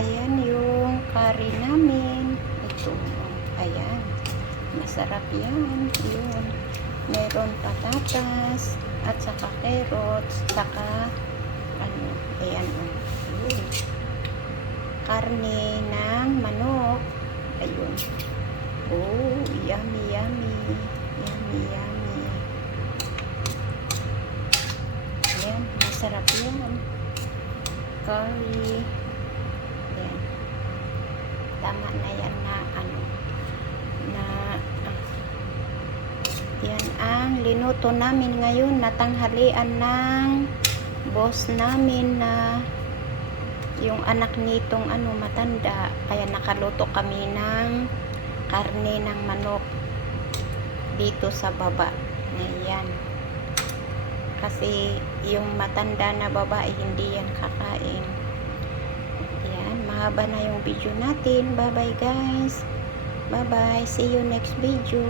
ayan yung curry namin. Ito, ayan. Masarap yan. Yun. Meron patatas at saka carrots, saka ano, ayan o. Yun. Karne ng manok. Ayun. Oh, yummy, yummy. Yummy, yummy. Ayan, masarap yan. Curry. Ayan. Tama na yan na ano. Na yan ang linuto namin ngayon na tanghalian ng boss namin na yung anak nitong ano matanda. Kaya nakaluto kami ng karne ng manok dito sa baba. Ayan. Kasi yung matanda na babae hindi yan kakain. Ayan, mahaba na yung video natin. Bye bye guys. Bye bye. See you next video.